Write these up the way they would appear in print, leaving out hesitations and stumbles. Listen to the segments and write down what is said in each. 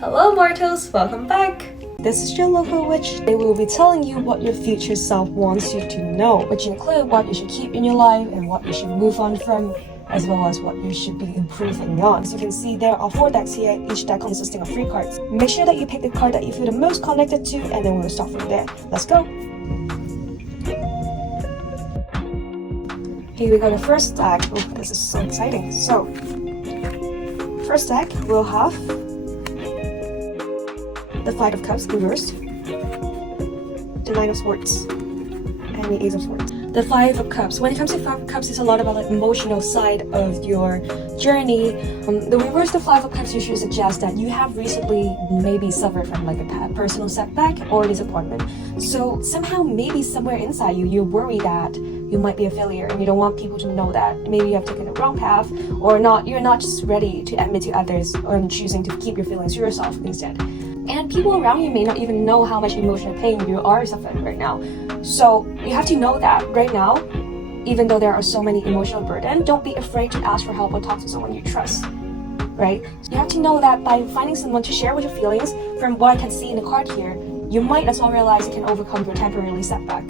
Hello mortals, welcome back! This is your local witch. They will be telling you what your future self wants you to know, which include what you should keep in your life and what you should move on from, as well as what you should be improving on. As you can see, there are 4 decks here, each deck consisting of 3 cards. Make sure that you pick the card that you feel the most connected to, and then we'll start from there. Let's go! Here we go, the first deck. Oh, this is so exciting. So, first deck, we'll have the 5 of Cups reversed, the 9 of Swords, and the Ace of Swords. The 5 of Cups. When it comes to 5 of Cups, it's a lot about the emotional side of your journey. The reverse, the 5 of Cups usually suggests that you have recently maybe suffered from like a personal setback or disappointment. So somehow, maybe somewhere inside you, you're worried that you might be a failure and you don't want people to know that. Maybe you have taken the wrong path, or you're not just ready to admit to others on choosing to keep your feelings to yourself instead. And people around you may not even know how much emotional pain you are suffering right now. So you have to know that right now, even though there are so many emotional burdens, don't be afraid to ask for help or talk to someone you trust, right? You have to know that by finding someone to share with your feelings, from what I can see in the card here, you might as well realize you can overcome your temporary setback.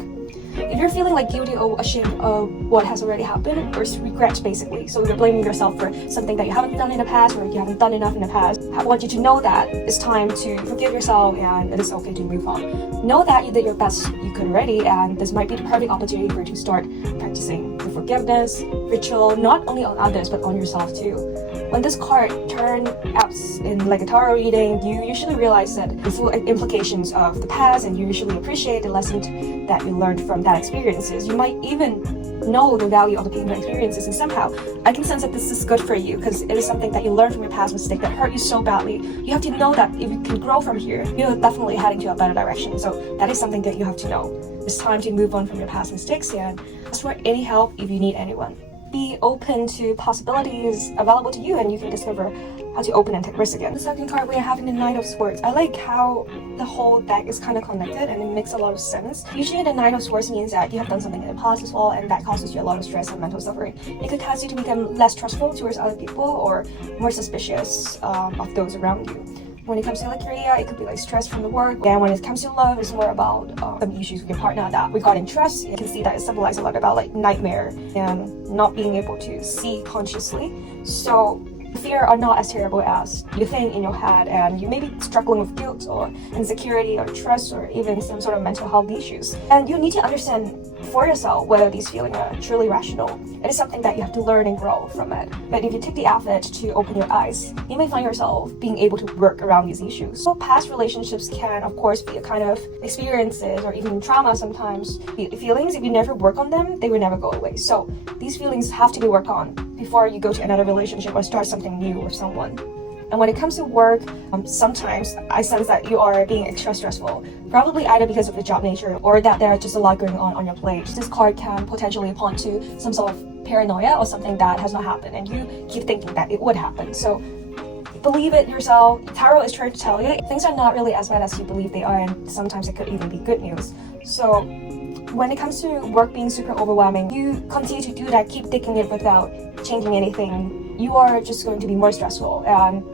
If you're feeling like guilty or ashamed of what has already happened, or regrets basically, so you're blaming yourself for something that you haven't done in the past or you haven't done enough in the past, I want you to know that it's time to forgive yourself and it is okay to move on. Know that you did your best you could already, and this might be the perfect opportunity for you to start practicing the forgiveness ritual, not only on others but on yourself too. When this card turns out in like a tarot reading, you usually realize that the full implications of the past, and you usually appreciate the lessons that you learned from that experiences. You might even know the value of the painful experiences, and somehow I can sense that this is good for you because it is something that you learned from your past mistake that hurt you so badly. You have to know that if you can grow from here, you're definitely heading to a better direction. So that is something that you have to know. It's time to move on from your past mistakes and ask for any help if you need anyone. Be open to possibilities available to you, and you can discover how to open and take risks again. The second card, we are having the Knight of Swords. I like how the whole deck is kind of connected and it makes a lot of sense. Usually the Knight of Swords means that you have done something in the past as well, and that causes you a lot of stress and mental suffering. It could cause you to become less trustful towards other people or more suspicious of those around you. When it comes to like career, it could be like stress from the work. And when it comes to love, it's more about some issues with your partner. That regarding trust, you can see that it symbolizes a lot about like nightmare and not being able to see consciously. So fear are not as terrible as you think in your head, and you may be struggling with guilt or insecurity or trust or even some sort of mental health issues. And you need to understand for yourself whether these feelings are truly rational. It is something that you have to learn and grow from it. But if you take the effort to open your eyes, you may find yourself being able to work around these issues. So past relationships can of course be a kind of experiences or even trauma sometimes. Feelings, if you never work on them, they will never go away. So these feelings have to be worked on before you go to another relationship or start something new with someone. And when it comes to work, sometimes I sense that you are being extra stressful, probably either because of the job nature or that there are just a lot going on your plate. This card can potentially point to some sort of paranoia or something that has not happened, and you keep thinking that it would happen. So believe it yourself. Tarot is trying to tell you things are not really as bad as you believe they are, and sometimes it could even be good news. So when it comes to work being super overwhelming, you continue to do that, keep taking it without changing anything, you are just going to be more stressful, and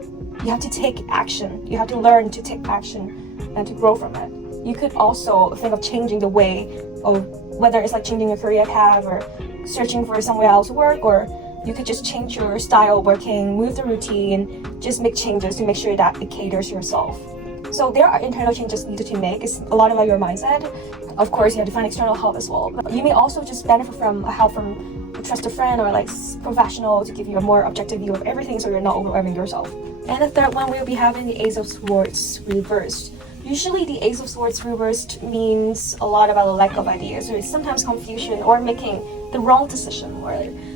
you have to take action. You have to learn to take action and to grow from it. You could also think of changing the way of whether it's like changing your career path or searching for somewhere else to work, or you could just change your style of working, move the routine, just make changes to make sure that it caters to yourself. So there are internal changes needed to make. It's a lot about your mindset. Of course, you have to find external help as well. But you may also just benefit from help from a trusted friend or like professional to give you a more objective view of everything, so you're not overwhelming yourself. And the third one, we'll be having the Ace of Swords reversed. Usually the Ace of Swords reversed means a lot about a lack of ideas, or sometimes confusion or making the wrong decision, or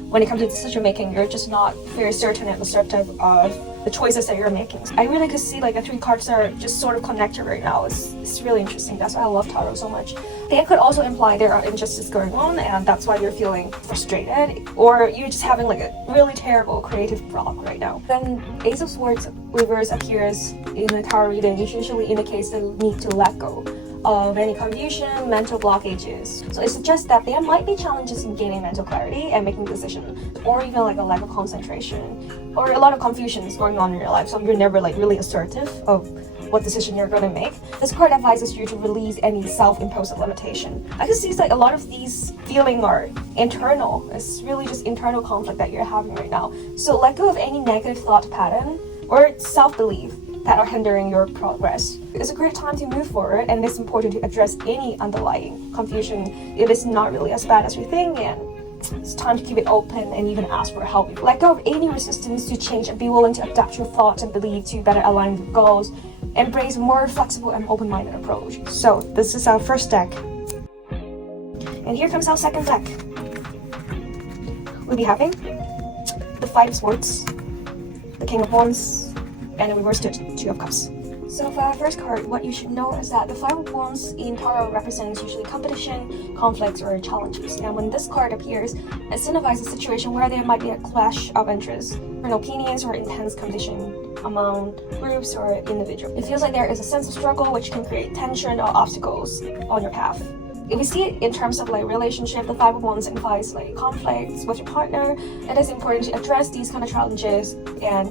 when it comes to decision making, you're just not very certain and assertive of the choices that you're making. I really could see like the 3 cards are just sort of connected right now. It's really interesting. That's why I love tarot so much. They could also imply there are injustices going on, and that's why you're feeling frustrated, or you're just having like a really terrible creative block right now. Then Ace of Swords reverse appears in a tarot reading, which usually indicates the need to let go of any confusion, mental blockages. So it suggests that there might be challenges in gaining mental clarity and making decisions, or even like a lack of concentration. or a lot of confusions going on in your life, so you're never like really assertive of what decision you're going to make. This card advises you to release any self-imposed limitation. I can see like a lot of these feelings are internal. It's really just internal conflict that you're having right now. So let go of any negative thought pattern or self-belief that are hindering your progress. It's a great time to move forward, and it's important to address any underlying confusion if it's not really as bad as you think, and it's time to keep it open and even ask for help. Let go of any resistance to change and be willing to adapt your thoughts and belief to better align with goals. Embrace a more flexible and open-minded approach. So this is our first deck. And here comes our second deck. We'll be having the Five of Swords, the King of Wands, and a reversed Two of Cups. So for our first card, what you should know is that the Five of Wands in tarot represents usually competition, conflicts, or challenges. And when this card appears, it signifies a situation where there might be a clash of interests, or opinions, or intense competition among groups or individuals. It feels like there is a sense of struggle which can create tension or obstacles on your path. If we see it in terms of like relationship, the Five of Wands signifies like conflicts with your partner. It is important to address these kind of challenges, and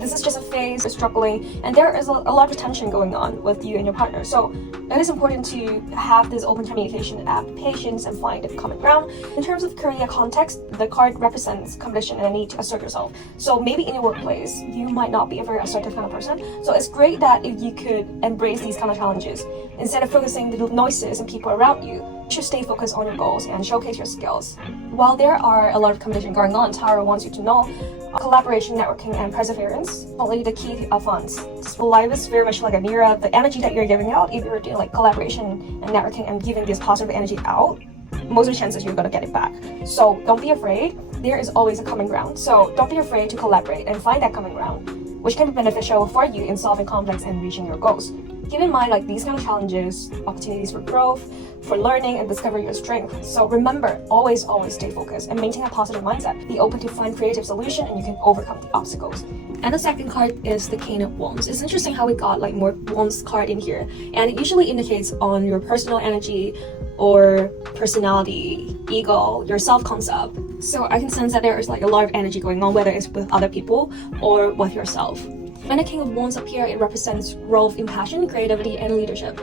this is just a phase of struggling, and there is a lot of tension going on with you and your partner. So it is important to have this open communication, have patience, and find a common ground. In terms of career context, the card represents competition and a need to assert yourself. So maybe in your workplace, you might not be a very assertive kind of person. So it's great that if you could embrace these kind of challenges, instead of focusing on the noises and people around you, you should stay focused on your goals and showcase your skills. While there are a lot of competition going on, tarot wants you to know collaboration, networking, and perseverance only the key to advance. This life is very much like a mirror. The energy that you're giving out, if you're doing like collaboration and networking and giving this positive energy out, most of the chances you're gonna get it back. So don't be afraid. There is always a common ground. So don't be afraid to collaborate and find that common ground, which can be beneficial for you in solving conflicts and reaching your goals. Keep in mind like these kind of challenges, opportunities for growth, for learning and discover your strength. So remember, always stay focused and maintain a positive mindset. Be open to find creative solution, and you can overcome the obstacles. And the second card is the King of Wands. It's interesting how we got like more Wands card in here, and it usually indicates on your personal energy or personality, ego, your self-concept. So I can sense that there is like a lot of energy going on, whether it's with other people or with yourself. When the King of Wands appear, it represents growth in passion, creativity, and leadership.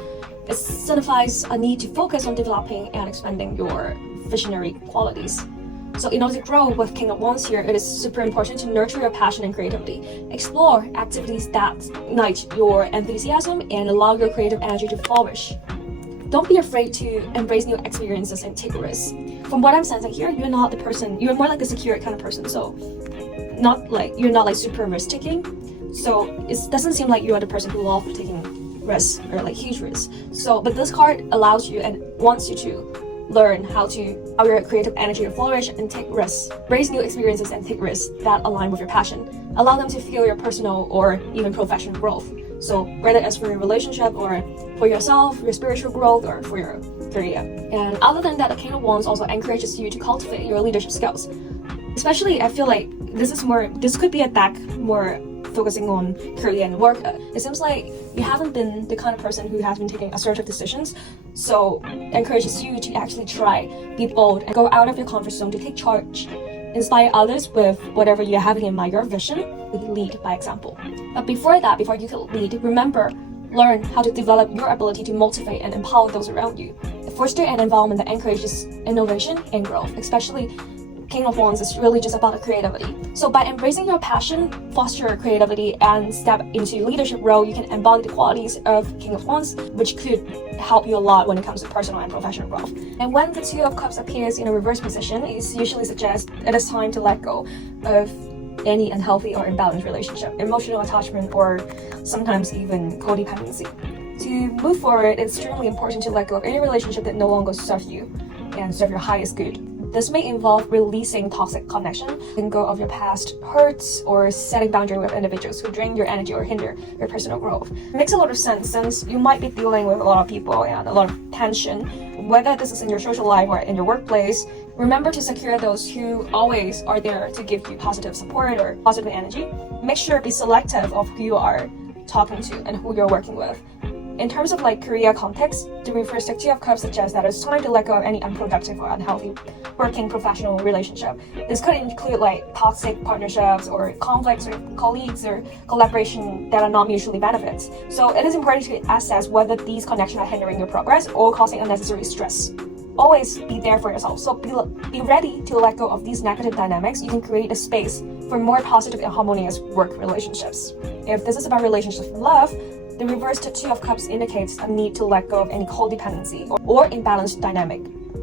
It signifies a need to focus on developing and expanding your visionary qualities. So in order to grow with King of Wands here, it is super important to nurture your passion and creativity. Explore activities that ignite your enthusiasm and allow your creative energy to flourish. Don't be afraid to embrace new experiences and take risks. From what I'm sensing here, you're not the person, you're more like a secure kind of person. So you're not like super risk-taking. So it doesn't seem like you are the person who loves taking risks or like huge risks. So but this card allows you and wants you to learn how your creative energy to flourish and take risks. Embrace new experiences and take risks that align with your passion. Allow them to fuel your personal or even professional growth. So whether it's for your relationship or for yourself, your spiritual growth, or for your career. And other than that, the King of Wands also encourages you to cultivate your leadership skills. Especially, I feel like this could be a deck more focusing on career and work. It seems like you haven't been the kind of person who has been taking assertive decisions, so it encourages you to actually try, be bold, and go out of your comfort zone to take charge. Inspire others with whatever you're having in mind, your vision. Lead by example. But before you can lead, remember, learn how to develop your ability to motivate and empower those around you. Foster an environment that encourages innovation and growth, especially King of Wands is really just about creativity. So by embracing your passion, foster your creativity, and step into leadership role, you can embody the qualities of King of Wands, which could help you a lot when it comes to personal and professional growth. And when the Two of Cups appears in a reverse position, it usually suggests it is time to let go of any unhealthy or imbalanced relationship, emotional attachment, or sometimes even codependency. To move forward, it's extremely important to let go of any relationship that no longer serves you and serve your highest good. This may involve releasing toxic connection, letting go of your past hurts, or setting boundaries with individuals who drain your energy or hinder your personal growth. It makes a lot of sense since you might be dealing with a lot of people and a lot of tension, whether this is in your social life or in your workplace. Remember to secure those who always are there to give you positive support or positive energy. Make sure to be selective of who you are talking to and who you're working with. In terms of like career context, the reverse Two of Cups suggests that it's time to let go of any unproductive or unhealthy working professional relationship. This could include like toxic partnerships or conflicts with colleagues or collaboration that are not mutually benefits. So it is important to assess whether these connections are hindering your progress or causing unnecessary stress. Always be there for yourself. So be ready to let go of these negative dynamics. You can create a space for more positive and harmonious work relationships. If this is about relationships with love, the reversed Two of Cups indicates a need to let go of any codependency or imbalanced dynamic.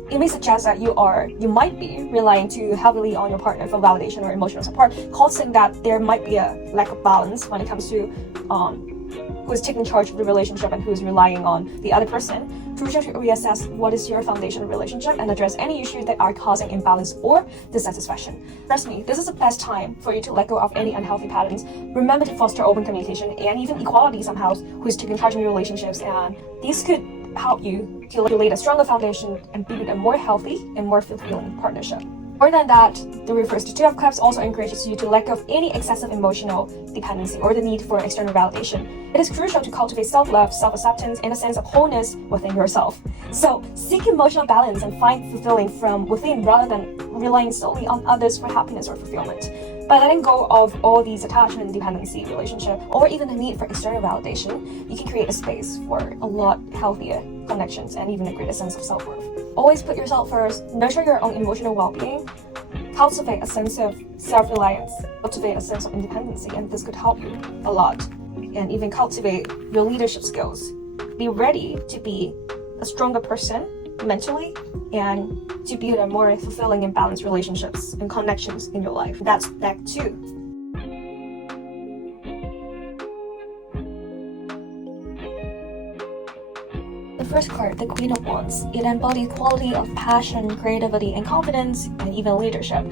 It may suggest that you might be relying too heavily on your partner for validation or emotional support, causing that there might be a lack of balance when it comes to who is taking charge of the relationship and who is relying on the other person. Crucial to reassess what is your foundational relationship and address any issues that are causing imbalance or dissatisfaction. Trust me, this is the best time for you to let go of any unhealthy patterns. Remember to foster open communication and even equality somehow who is taking charge of your relationships, and these could help you to lay a stronger foundation and build a more healthy and more fulfilling partnership. More than that, the reversed Two of Cups also encourages you to let go of any excessive emotional dependency or the need for external validation. It is crucial to cultivate self-love, self-acceptance, and a sense of wholeness within yourself. So seek emotional balance and find fulfilling from within rather than relying solely on others for happiness or fulfillment. By letting go of all these attachment, dependency, relationship, or even the need for external validation, you can create a space for a lot healthier connections and even a greater sense of self-worth. Always put yourself first, nurture your own emotional well-being, cultivate a sense of self-reliance, cultivate a sense of independency, and this could help you a lot. And even cultivate your leadership skills. Be ready to be a stronger person mentally and to build a more fulfilling and balanced relationships and connections in your life. That's deck 2. The first card, the Queen of Wands, it embodies quality of passion, creativity, and confidence, and even leadership.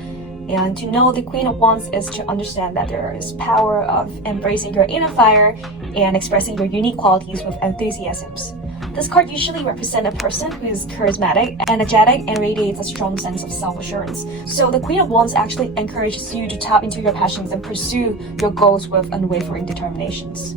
And to know the Queen of Wands is to understand that there is power of embracing your inner fire and expressing your unique qualities with enthusiasms. This card usually represents a person who is charismatic, energetic, and radiates a strong sense of self-assurance. So the Queen of Wands actually encourages you to tap into your passions and pursue your goals with unwavering determinations.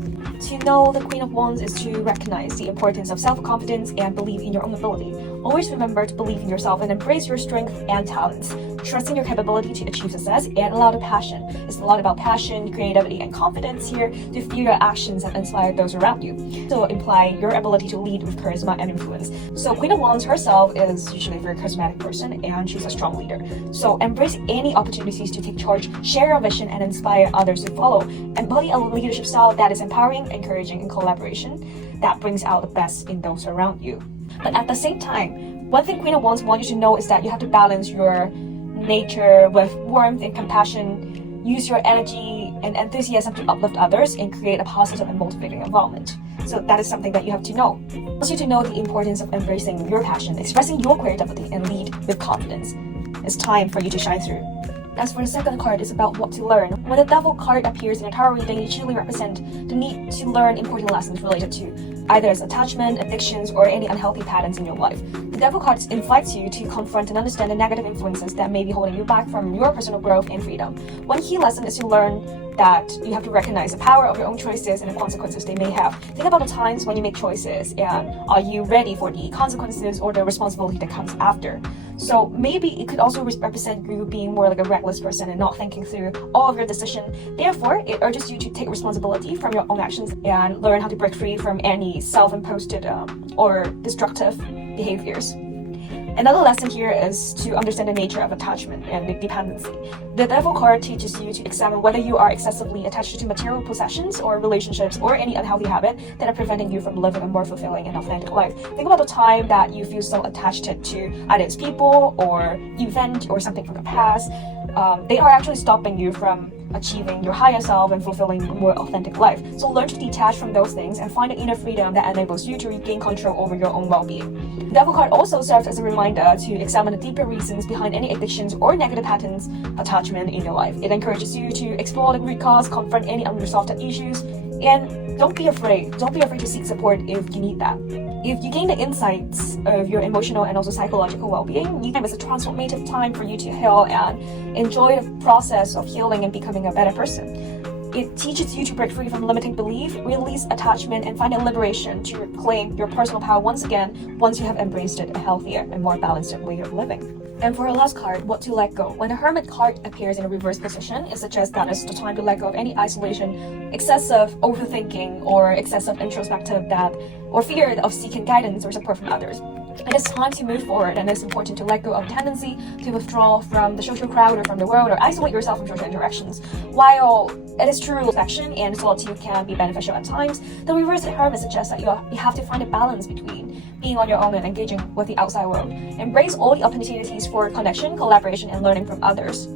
To know the Queen of Wands is to recognize the importance of self-confidence and believe in your own ability. Always remember to believe in yourself and embrace your strength and talents. Trusting your capability to achieve success and allow the passion. It's a lot about passion, creativity, and confidence here to fuel your actions and inspire those around you. So imply your ability to lead with charisma and influence. So Queen of Wands herself is usually a very charismatic person and she's a strong leader. So embrace any opportunities to take charge, share your vision, and inspire others to follow. Embody a leadership style that is empowering, encouraging, and collaboration that brings out the best in those around you. But at the same time, one thing Queen of Wands wants you to know is that you have to balance your nature with warmth and compassion. Use your energy and enthusiasm to uplift others and create a positive and motivating environment. So that is something that you have to know. I want you to know the importance of embracing your passion, expressing your creativity, and lead with confidence. It's time for you to shine through. As for the second card, it's about what to learn. When the Devil card appears in a tarot reading, it usually represents the need to learn important lessons related to either as attachment, addictions, or any unhealthy patterns in your life. The Devil card invites you to confront and understand the negative influences that may be holding you back from your personal growth and freedom. One key lesson is to learn that you have to recognize the power of your own choices and the consequences they may have. Think about the times when you make choices and are you ready for the consequences or the responsibility that comes after. So maybe it could also represent you being more like a reckless person and not thinking through all of your decisions. Therefore, it urges you to take responsibility from your own actions and learn how to break free from any self-imposed or destructive behaviors. Another lesson here is to understand the nature of attachment and dependency. The Devil card teaches you to examine whether you are excessively attached to material possessions or relationships or any unhealthy habit that are preventing you from living a more fulfilling and authentic life. Think about the time that you feel so attached to either it's people or event or something from the past. They are actually stopping you from achieving your higher self and fulfilling a more authentic life. So learn to detach from those things and find the inner freedom that enables you to regain control over your own well-being. The Devil card also serves as a reminder to examine the deeper reasons behind any addictions or negative patterns attachment in your life. It encourages you to explore the root cause, confront any unresolved issues, and don't be afraid. Don't be afraid to seek support if you need that. If you gain the insights of your emotional and also psychological well-being, it's a transformative time for you to heal and enjoy the process of healing and becoming a better person. It teaches you to break free from limiting belief, release attachment, and find a liberation to reclaim your personal power once again once you have embraced a healthier and more balanced way of living. And for our last card, what to let go. When the Hermit card appears in a reverse position, it suggests that it's the time to let go of any isolation, excessive overthinking, or excessive introspective that, or fear of seeking guidance or support from others. It is time to move forward, and it's important to let go of tendency to withdraw from the social crowd or from the world or isolate yourself from social interactions. While it is true reflection and solitude can be beneficial at times, the reverse Hermit suggests that you have to find a balance between being on your own and engaging with the outside world. Embrace all the opportunities for connection, collaboration, and learning from others.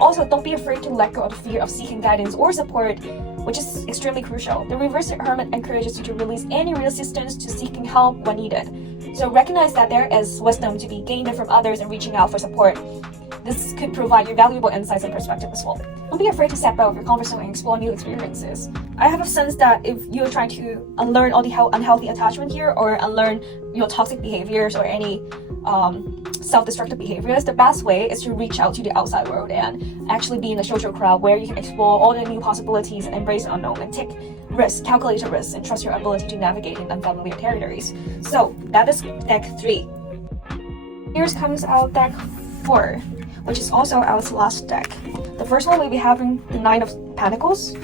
Also, don't be afraid to let go of the fear of seeking guidance or support, which is extremely crucial. The reverse Hermit encourages you to release any resistance to seeking help when needed. So recognize that there is wisdom to be gained from others and reaching out for support. This could provide you valuable insights and perspective as well. Don't be afraid to step out of your comfort zone and explore new experiences. I have a sense that if you're trying to unlearn all the unhealthy attachment here, or unlearn your toxic behaviors or any self-destructive behaviors, the best way is to reach out to the outside world and actually be in a social crowd where you can explore all the new possibilities and embrace the unknown and take risks, calculated risks, and trust your ability to navigate in unfamiliar territories. So that is deck 3. Here comes out deck 4, which is also our last deck. The first one will be having the 9 of Pentacles,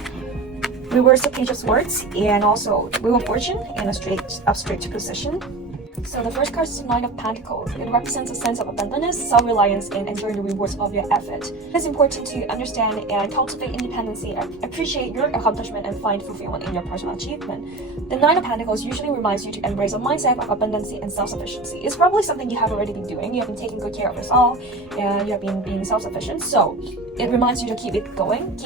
reverse the Page of Swords, and also Wheel of Fortune in a straight position. So the first card is the 9 of Pentacles. It represents a sense of abundance, self-reliance, and enjoying the rewards of your effort. It is important to understand and cultivate independency, appreciate your accomplishment, and find fulfillment in your personal achievement. The 9 of Pentacles usually reminds you to embrace a mindset of abundance and self-sufficiency. It's probably something you have already been doing. You have been taking good care of yourself, and you have been being self-sufficient. So it reminds you to keep going.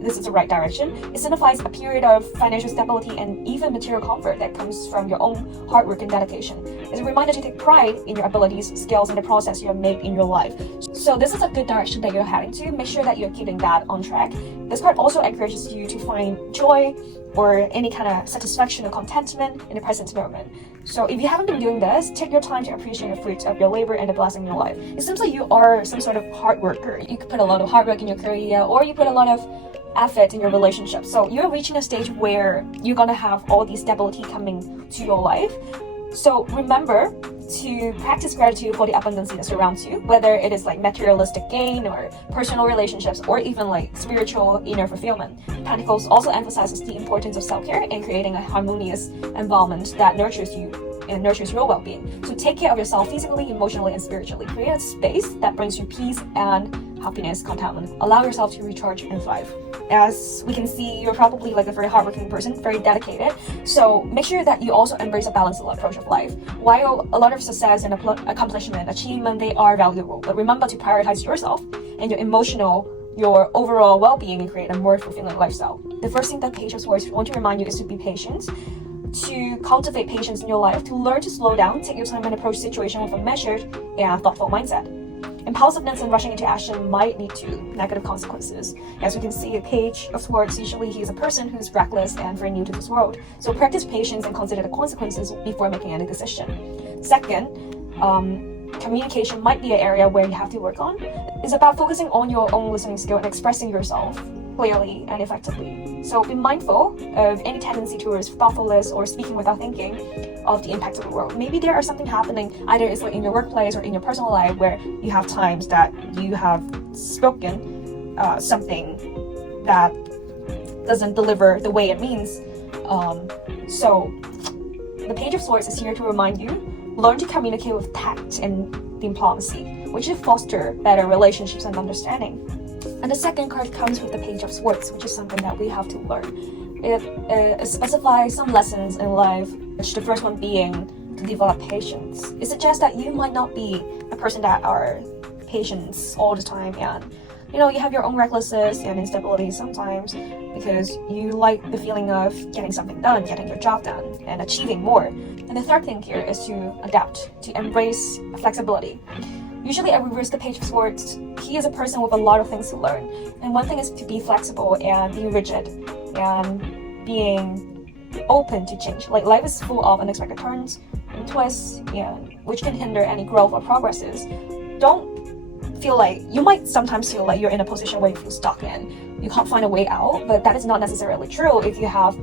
This is the right direction. It signifies a period of financial stability and even material comfort that comes from your own hard work and dedication. It's a reminder to take pride in your abilities, skills, and the process you have made in your life. So this is a good direction that you're heading to. Make sure that you're keeping that on track. This card also encourages you to find joy or any kind of satisfaction or contentment in the present moment. So if you haven't been doing this, take your time to appreciate the fruits of your labor and the blessing in your life. It seems like you are some sort of hard worker. You could put a lot of hard work in your career, or you put a lot of effort in your relationship. So you're reaching a stage where you're gonna have all these stability coming to your life. So remember to practice gratitude for the abundance that surrounds you, whether it is like materialistic gain or personal relationships or even like spiritual inner fulfillment. Pentacles also emphasizes the importance of self-care and creating a harmonious environment that nurtures you and nurtures your well-being. So take care of yourself physically, emotionally, and spiritually. Create a space that brings you peace and happiness, contentment. Allow yourself to recharge and thrive. As we can see, you're probably like a very hardworking person, very dedicated. So make sure that you also embrace a balanced approach of life. While a lot of success and accomplishment, achievement, they are valuable, but remember to prioritize yourself and your overall well-being and create a more fulfilling lifestyle. The first thing that Page of Swords want to remind you is to be patient, to cultivate patience in your life, to learn to slow down, take your time and approach situation with a measured and thoughtful mindset. Impulsiveness and rushing into action might lead to negative consequences. As we can see, a Page of Swords, usually he is a person who's reckless and very new to this world. So practice patience and consider the consequences before making any decision. Second, communication might be an area where you have to work on. It's about focusing on your own listening skill and expressing yourself clearly and effectively. So be mindful of any tendency towards thoughtfulness or speaking without thinking of the impact of the world. Maybe there is something happening, either it's like in your workplace or in your personal life, where you have times that you have spoken something that doesn't deliver the way it means. So the Page of Swords is here to remind you, learn to communicate with tact and diplomacy, which will foster better relationships and understanding. And the second card comes with the Page of Swords, which is something that we have to learn. It specifies some lessons in life, which the first one being to develop patience. It suggests that you might not be a person that are patient all the time, and you have your own recklessness and instability sometimes because you like the feeling of getting something done, getting your job done, and achieving more. And the third thing here is to adapt, to embrace flexibility. Usually I reverse the Page of Swords. He is a person with a lot of things to learn. And one thing is to be flexible and be rigid and being open to change. Like life is full of unexpected turns and twists, which can hinder any growth or progresses. Don't feel like you might sometimes feel like you're in a position where you feel stuck and you can't find a way out, but that is not necessarily true if you have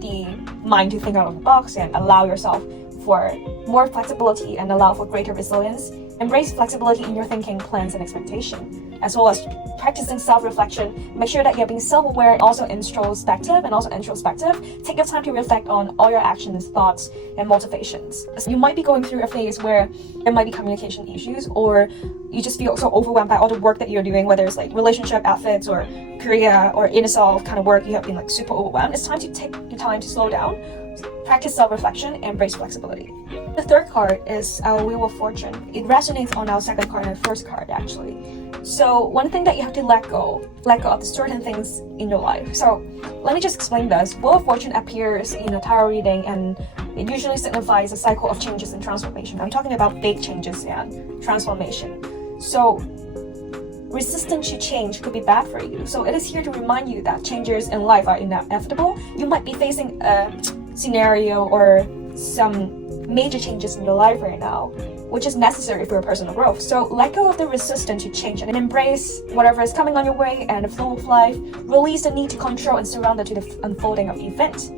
the mind to think out of the box and allow yourself for more flexibility and allow for greater resilience. Embrace flexibility in your thinking, plans, and expectation, as well as practicing self-reflection. Make sure that you're being self-aware and also introspective. Take your time to reflect on all your actions, thoughts, and motivations. You might be going through a phase where there might be communication issues, or you just feel so overwhelmed by all the work that you're doing, whether it's like relationship, ethics, or career, or inner self kind of work. You have been like super overwhelmed. It's time to take your time to slow down, practice self-reflection, and embrace flexibility. The third card is our Wheel of Fortune. It resonates on our second card and first card actually. So one thing that you have to let go of certain things in your life. So let me just explain this. Wheel of Fortune appears in a tarot reading, and it usually signifies a cycle of changes and transformation. I'm talking about big changes and transformation. So resistance to change could be bad for you. So it is here to remind you that changes in life are inevitable. You might be facing a scenario or some major changes in your life right now, which is necessary for your personal growth. So let go of the resistance to change and embrace whatever is coming on your way and the flow of life. Release the need to control and surrender to the unfolding of events.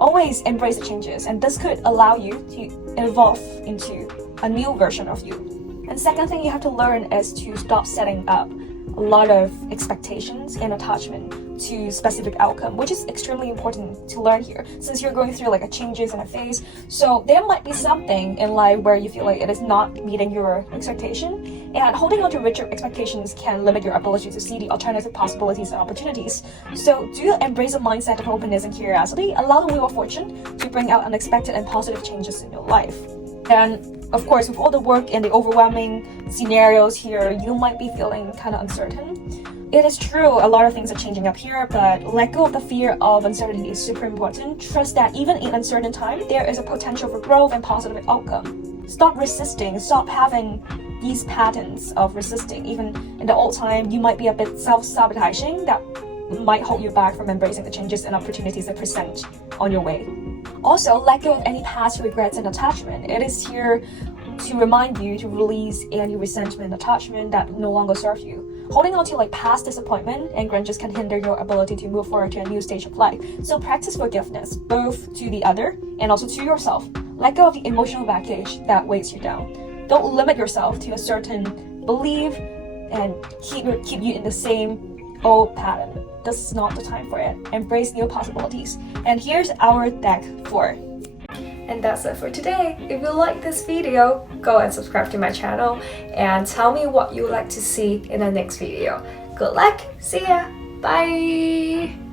Always embrace the changes, and this could allow you to evolve into a new version of you. And second thing you have to learn is to stop setting up a lot of expectations and attachment to specific outcome, which is extremely important to learn here since you're going through like a changes in a phase. So there might be something in life where you feel like it is not meeting your expectation, and holding on to rigid expectations can limit your ability to see the alternative possibilities and opportunities. So do embrace a mindset of openness and curiosity. Allow the Wheel of Fortune to bring out unexpected and positive changes in your life. And of course, with all the work and the overwhelming scenarios here, you might be feeling kind of uncertain. It is true, a lot of things are changing up here, but let go of the fear of uncertainty is super important. Trust that even in uncertain time, there is a potential for growth and positive outcome. Stop resisting, stop having these patterns of resisting. Even in the old time, you might be a bit self-sabotaging that might hold you back from embracing the changes and opportunities that present on your way. Also, let go of any past regrets and attachment. It is here to remind you to release any resentment and attachment that no longer serve you. Holding on to like past disappointment and grudges can hinder your ability to move forward to a new stage of life. So practice forgiveness, both to the other and also to yourself. Let go of the emotional baggage that weighs you down. Don't limit yourself to a certain belief and keep you in the same old pattern. This is not the time for it. Embrace new possibilities. And here's our deck 4. And that's it for today. If you like this video, go and subscribe to my channel and tell me what you would like to see in the next video. Good luck. See ya. Bye.